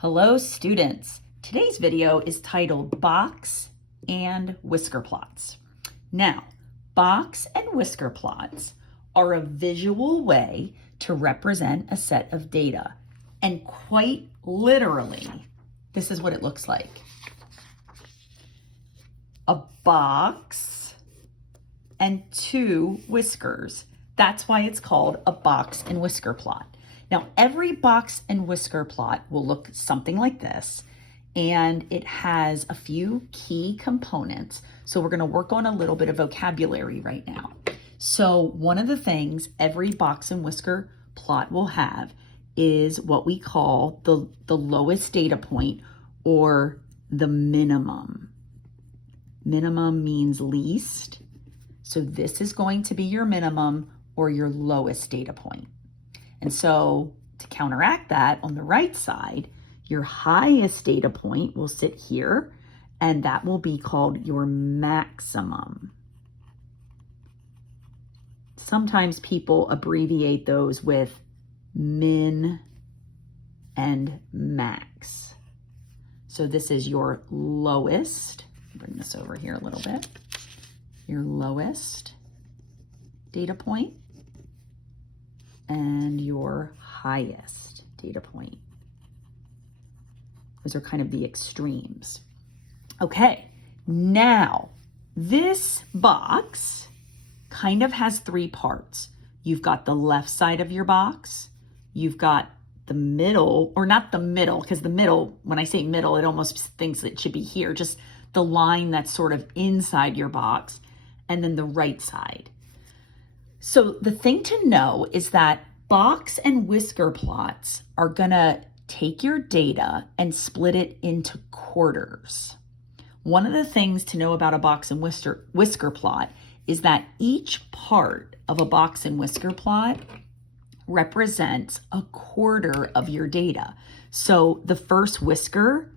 Hello students, today's video is titled Box and Whisker Plots. Now, box and whisker plots are a visual way to represent a set of data, and quite literally, this is what it looks like. A box and two whiskers. That's why it's called a box and whisker plot. Now, every box and whisker plot will look something like this, and it has a few key components. So we're going to work on a little bit of vocabulary right now. So one of the things every box and whisker plot will have is what we call the lowest data point, or the minimum. Minimum means least. So this is going to be your minimum or your lowest data point. And so to counteract that, on the right side, your highest data point will sit here, and that will be called your maximum. Sometimes people abbreviate those with min and max. So this is your lowest. Bring this over here a little bit. Your lowest data point and your highest data point. Those are kind of the extremes. Okay, now this box kind of has three parts. You've got the left side of your box, you've got the middle, or not the middle, because the middle, when I say middle, it almost thinks it should be here, just the line that's sort of inside your box, and then the right side. So the thing to know is that box and whisker plots are gonna take your data and split it into quarters. One of the things to know about a box and whisker plot is that each part of a box and whisker plot represents a quarter of your data. So the first whisker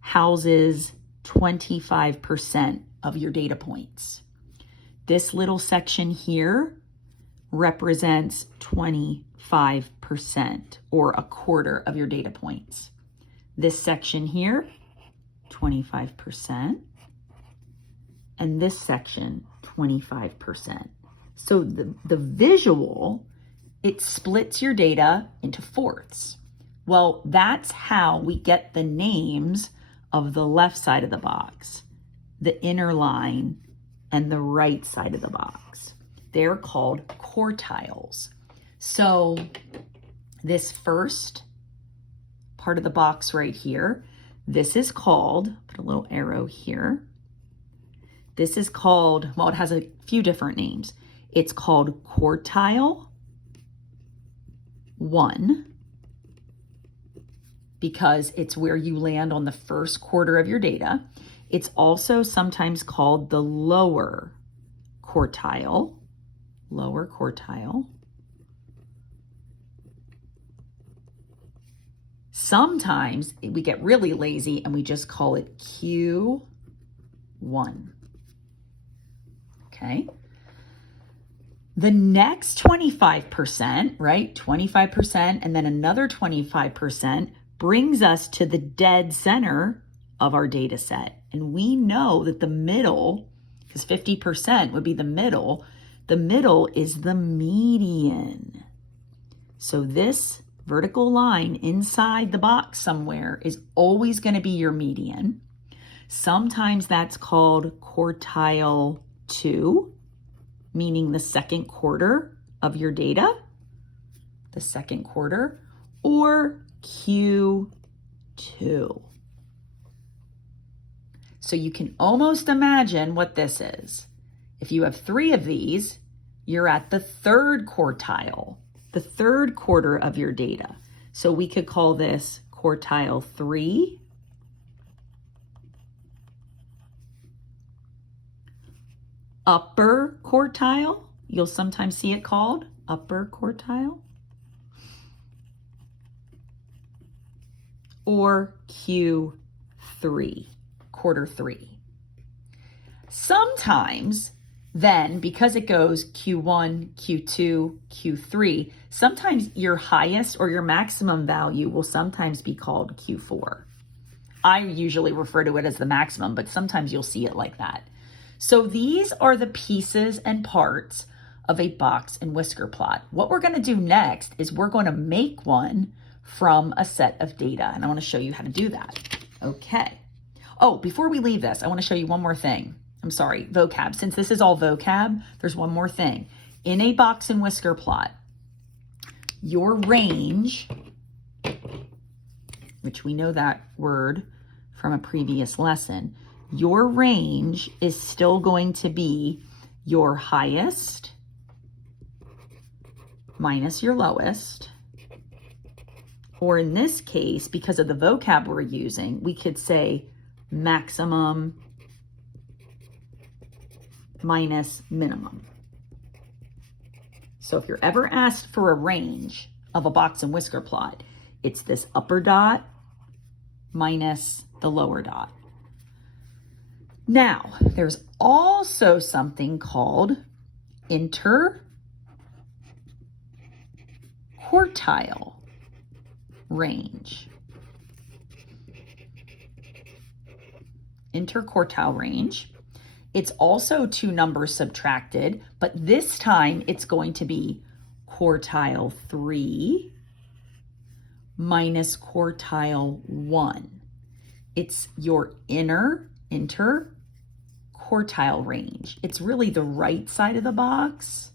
houses 25% of your data points. This little section here represents 25%, or a quarter of your data points. This section here, 25%, and this section, 25%. So the visual, it splits your data into fourths. Well, that's how we get the names of the left side of the box, the inner line, and the right side of the box. They're called quartiles. So this first part of the box right here, this is called, put a little arrow here. This is called, well, it has a few different names. It's called quartile 1, because it's where you land on the first quarter of your data. It's also sometimes called the lower quartile. Lower quartile. Sometimes we get really lazy and we just call it Q1. Okay. The next 25%, right? 25% and then another 25% brings us to the dead center of our data set. And we know that the middle, because 50% would be the middle is the median. So this vertical line inside the box somewhere is always going to be your median. Sometimes that's called quartile 2, meaning the second quarter of your data, the second quarter, or Q2. So you can almost imagine what this is. If you have 3 of these, you're at the third quartile, the third quarter of your data. So we could call this quartile 3, upper quartile. You'll sometimes see it called upper quartile, or Q3, quarter 3. Sometimes then, because it goes Q1, Q2, Q3, Sometimes your highest or your maximum value will sometimes be called Q4. I usually refer to it as the maximum, but sometimes you'll see it like that. So these are the pieces and parts of a box and whisker plot. What we're going to do next is we're going to make one from a set of data, and I want to show you how to do that. Okay. Oh, before we leave this, I want to show you one more thing. I'm sorry, vocab. Since this is all vocab, there's one more thing. In a box and whisker plot, your range, which we know that word from a previous lesson, your range is still going to be your highest minus your lowest. Or in this case, because of the vocab we're using, we could say maximum minus minimum. So if you're ever asked for a range of a box and whisker plot, it's this upper dot minus the lower dot. Now, there's also something called interquartile range. Interquartile range. It's also two numbers subtracted, but this time it's going to be quartile 3 minus quartile 1. It's your interquartile range. It's really the right side of the box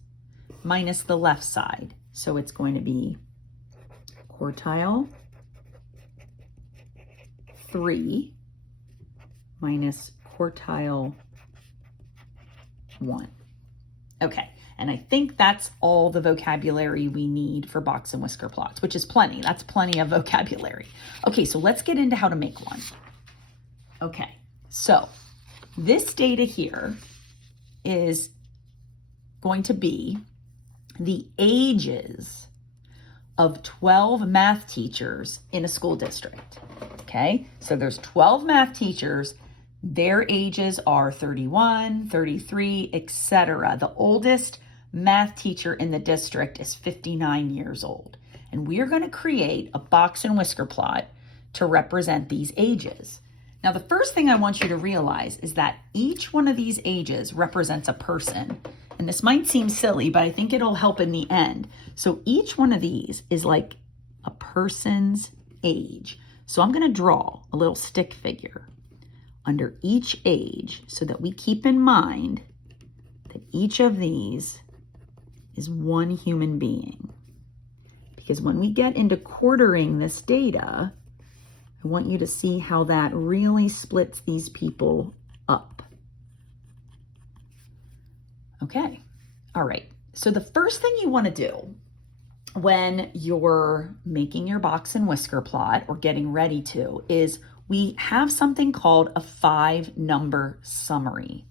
minus the left side. So it's going to be quartile 3 minus quartile 1. Okay, and I think that's all the vocabulary we need for box and whisker plots, which is plenty. That's plenty of vocabulary. Okay, so let's get into how to make one. Okay, so this data here is going to be the ages of 12 math teachers in a school district. Okay, so there's 12 math teachers. Their ages are 31, 33, etc. The oldest math teacher in the district is 59 years old. And we're going to create a box and whisker plot to represent these ages. Now, the first thing I want you to realize is that each one of these ages represents a person. And this might seem silly, but I think it'll help in the end. So each one of these is like a person's age. So I'm going to draw a little stick figure under each age so that we keep in mind that each of these is one human being. Because when we get into quartering this data, I want you to see how that really splits these people up. Okay, all right. So the first thing you want to do when you're making your box and whisker plot or getting ready to is we have something called a 5-number summary.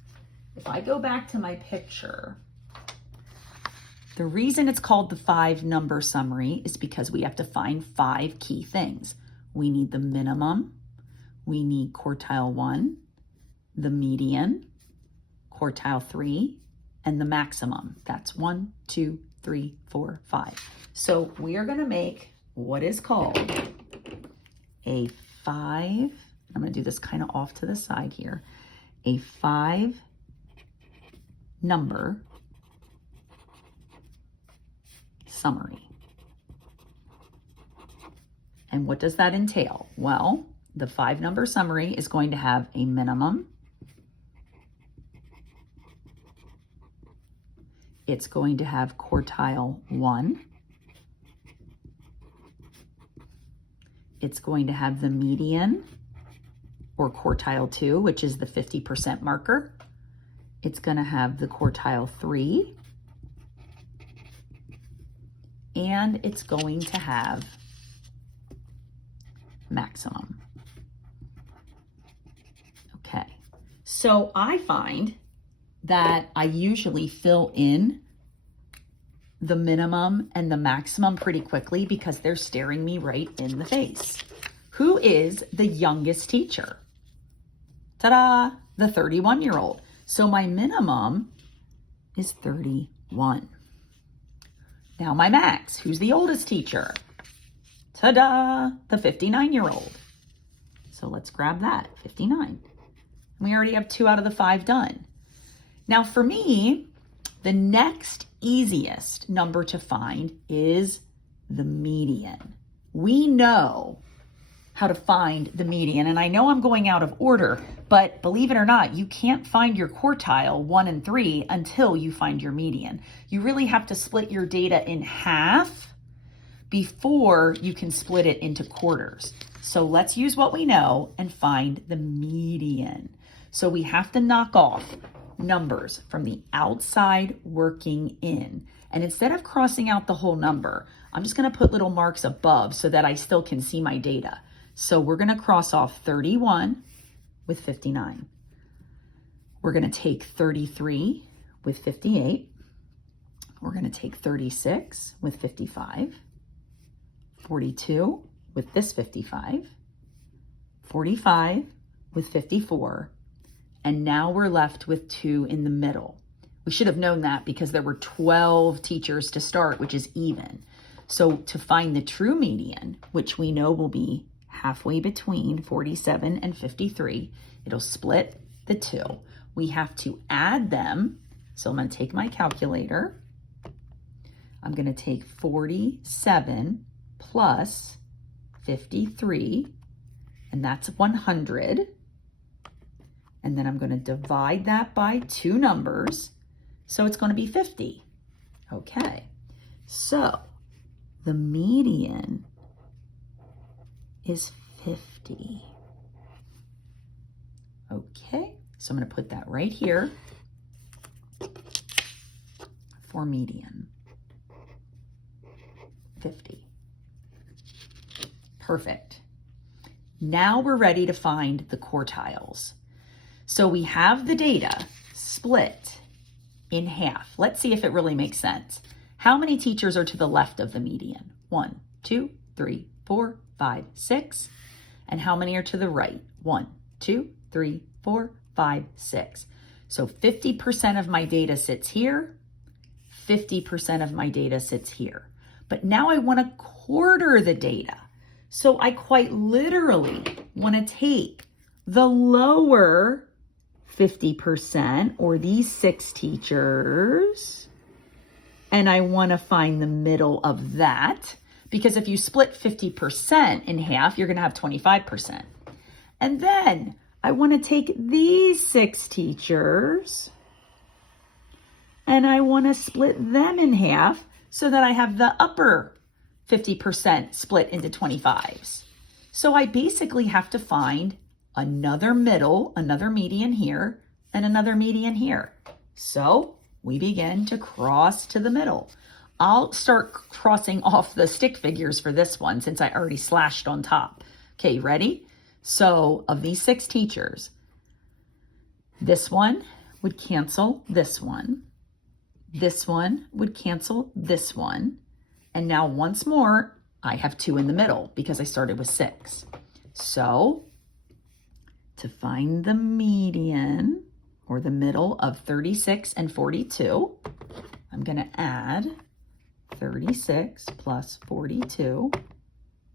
If I go back to my picture, the reason it's called the 5-number summary is because we have to find 5 key things. We need the minimum, we need quartile 1, the median, quartile 3, and the maximum. That's 1, 2, 3, 4, 5. So we are going to make what is called a 5, I'm going to do this kind of off to the side here, a 5-number summary. And what does that entail? Well, the 5-number summary is going to have a minimum. It's going to have quartile 1. It's going to have the median, or quartile 2, which is the 50% marker. It's going to have the quartile 3. And it's going to have maximum. Okay, so I find that I usually fill in the minimum and the maximum pretty quickly because they're staring me right in the face. Who is the youngest teacher? Ta-da! The 31-year-old. So my minimum is 31. Now my max. Who's the oldest teacher? Ta-da! The 59-year-old. So let's grab that, 59. We already have 2 out of the 5 done. Now for me, the next easiest number to find is the median. We know how to find the median, and I know I'm going out of order, but believe it or not, you can't find your quartile 1 and 3 until you find your median. You really have to split your data in half before you can split it into quarters. So let's use what we know and find the median. So we have to knock off numbers from the outside working in. And instead of crossing out the whole number, I'm just going to put little marks above so that I still can see my data. So we're going to cross off 31 with 59. We're going to take 33 with 58. We're going to take 36 with 55. 42 with this 55. 45 with 54. And now we're left with 2 in the middle. We should have known that because there were 12 teachers to start, which is even. So to find the true median, which we know will be halfway between 47 and 53, it'll split the 2. We have to add them. So I'm going to take my calculator. I'm going to take 47 plus 53, and that's 100. And then I'm going to divide that by 2 numbers. So it's going to be 50. Okay. So the median is 50. Okay. So I'm going to put that right here for median. 50. Perfect. Now we're ready to find the quartiles. So we have the data split in half. Let's see if it really makes sense. How many teachers are to the left of the median? 1, 2, 3, 4, 5, 6. And how many are to the right? 1, 2, 3, 4, 5, 6. So 50% of my data sits here. 50% of my data sits here. But now I want to quarter the data. So I quite literally want to take the lower 50%, or these 6 teachers, and I want to find the middle of that, because if you split 50% in half, you're going to have 25%. And then I want to take these 6 teachers and I want to split them in half so that I have the upper 50% split into 25s. So I basically have to find another middle, another median here, and another median here. So we begin to cross to the middle. I'll start crossing off the stick figures for this one since I already slashed on top. Okay, ready? So of these 6 teachers, this one would cancel this one. This one would cancel this one. And now once more, I have 2 in the middle because I started with 6. So to find the median, or the middle of 36 and 42, I'm going to add 36 plus 42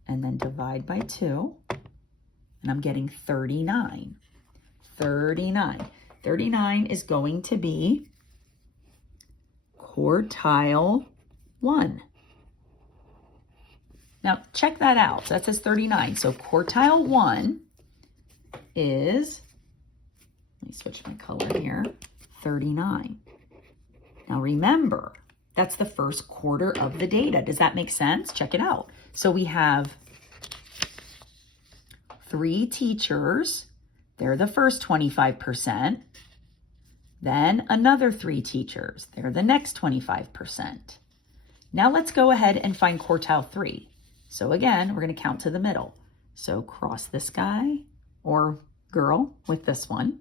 and then divide by 2, and I'm getting 39. 39. 39 is going to be quartile 1. Now check that out. So that says 39. So quartile 1 is, let me switch my color here, 39. Now remember, that's the first quarter of the data. Does that make sense? Check it out. So we have 3 teachers. They're the first 25%. Then another 3 teachers. They're the next 25%. Now let's go ahead and find quartile 3. So again, we're going to count to the middle. So cross this guy or girl with this one,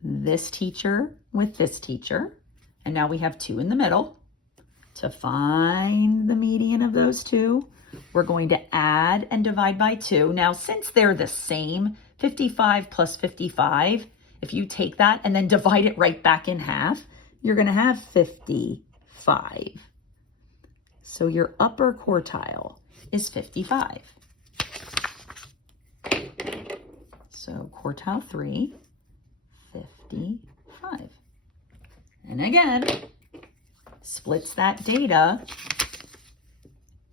this teacher with this teacher, and now we have 2 in the middle. To find the median of those 2, we're going to add and divide by 2. Now, since they're the same, 55 plus 55, if you take that and then divide it right back in half, you're going to have 55. So your upper quartile is 55. So quartile 3, 55. And again, splits that data.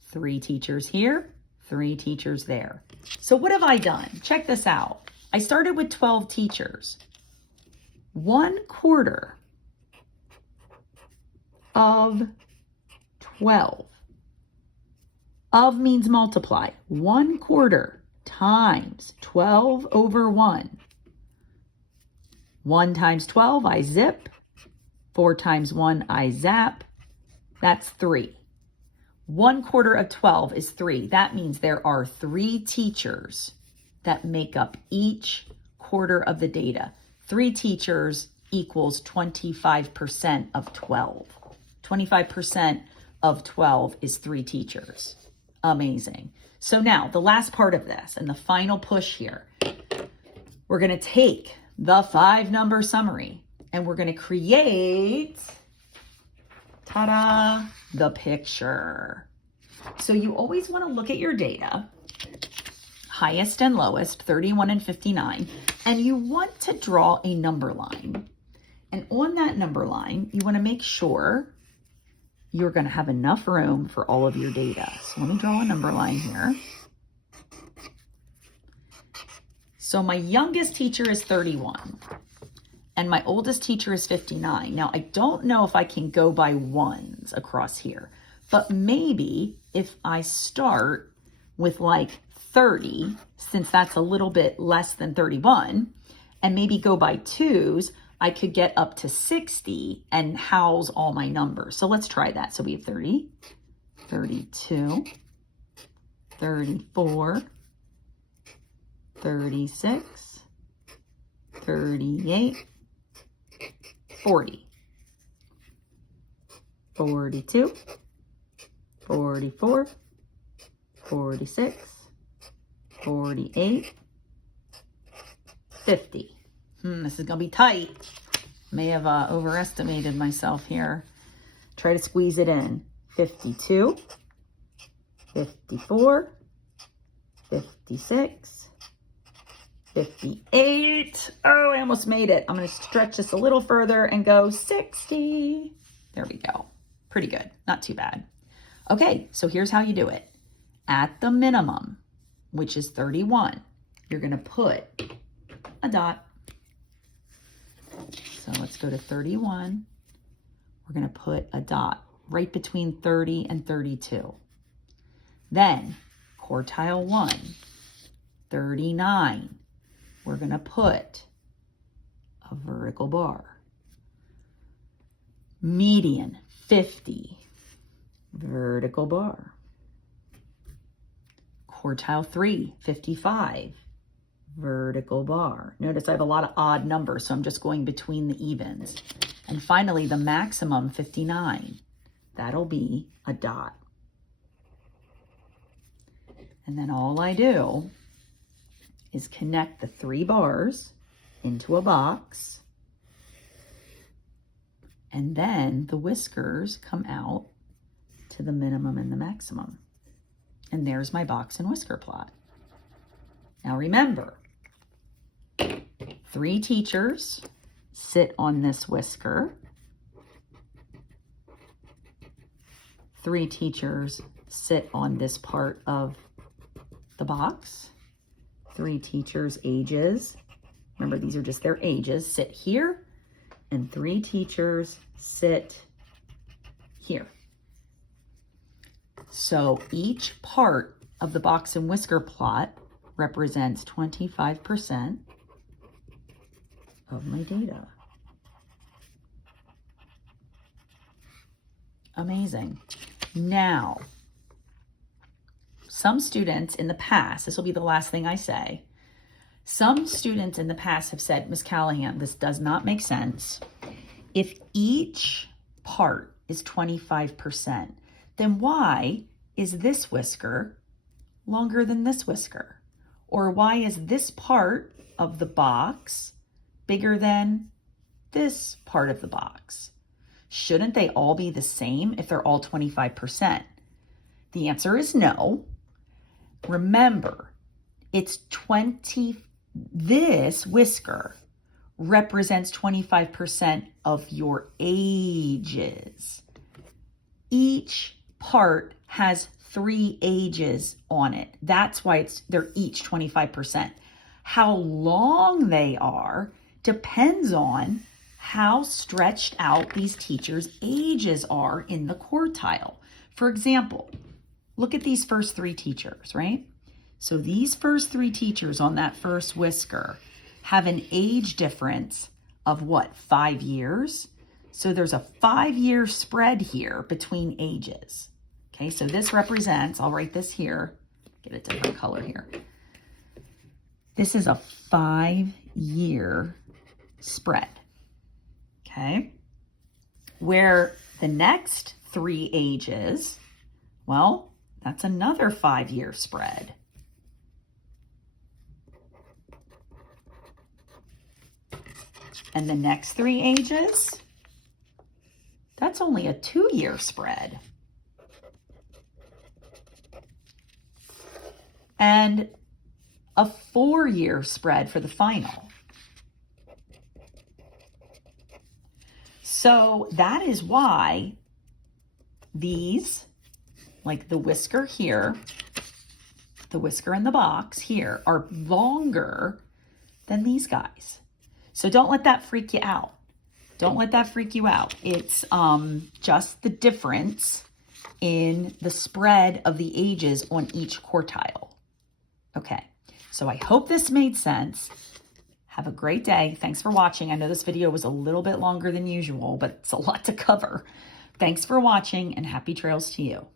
3 teachers here, 3 teachers there. So what have I done? Check this out. I started with 12 teachers. 1/4 of 12. Of means multiply. 1/4 times 12 over 1. 1 times 12, I zip. 4 times 1, I zap. That's 3. 1/4 of 12 is 3. That means there are 3 teachers that make up each quarter of the data. 3 teachers equals 25% of 12. 25% of 12 is 3 teachers. Amazing. So now the last part of this and the final push here, we're going to take the 5-number summary and we're going to create, ta-da, the picture. So you always want to look at your data, highest and lowest, 31 and 59, and you want to draw a number line. And on that number line, you want to make sure you're going to have enough room for all of your data. So let me draw a number line here. So my youngest teacher is 31 and my oldest teacher is 59. Now I don't know if I can go by ones across here, but maybe if I start with like 30, since that's a little bit less than 31, and maybe go by 2s, I could get up to 60 and house all my numbers. So let's try that. So we have 30, 32, 34, 36, 38, 40, 42, 44, 46, 48, 50. This is going to be tight. May have overestimated myself here. Try to squeeze it in. 52, 54, 56, 58. Oh, I almost made it. I'm going to stretch this a little further and go 60. There we go. Pretty good. Not too bad. Okay, so here's how you do it. At the minimum, which is 31, you're going to put a dot. So let's go to 31. We're going to put a dot right between 30 and 32. Then quartile 1, 39. We're going to put a vertical bar. Median 50, vertical bar. Quartile 3, 55. Vertical bar. Notice I have a lot of odd numbers, so I'm just going between the evens. And finally, the maximum, 59. That'll be a dot. And then all I do is connect the 3 bars into a box. And then the whiskers come out to the minimum and the maximum. And there's my box and whisker plot. Now remember, 3 teachers sit on this whisker. 3 teachers sit on this part of the box. 3 teachers' ages, remember these are just their ages, sit here, and 3 teachers sit here. So each part of the box and whisker plot represents 25% of my data. Amazing. Now, some students in the past, this will be the last thing I say, some students in the past have said, Ms. Callahan, this does not make sense. If each part is 25%, then why is this whisker longer than this whisker? Or why is this part of the box bigger than part of the box. Shouldn't they all be the same if they're all 25%? The answer is no. Remember, it's 20, this whisker represents 25% of your ages. Each part has 3 ages on it. That's why they're each 25%. How long they are depends on how stretched out these teachers' ages are in the quartile. For example, look at these first 3 teachers, right? So these first 3 teachers on that first whisker have an age difference of what, 5 years? So there's a 5-year spread here between ages. Okay, so this represents, I'll write this here, get a different color here. This is a 5-year spread, okay? Where the next 3 ages, well, that's another 5-year spread. And the next 3 ages, that's only a 2-year spread. And a 4-year spread for the final. So that is why these, like the whisker here, the whisker in the box here, are longer than these guys. So don't let that freak you out. Don't let that freak you out. It's just the difference in the spread of the ages on each quartile. Okay, so I hope this made sense. Have a great day. Thanks for watching. I know this video was a little bit longer than usual, but it's a lot to cover. Thanks for watching and happy trails to you.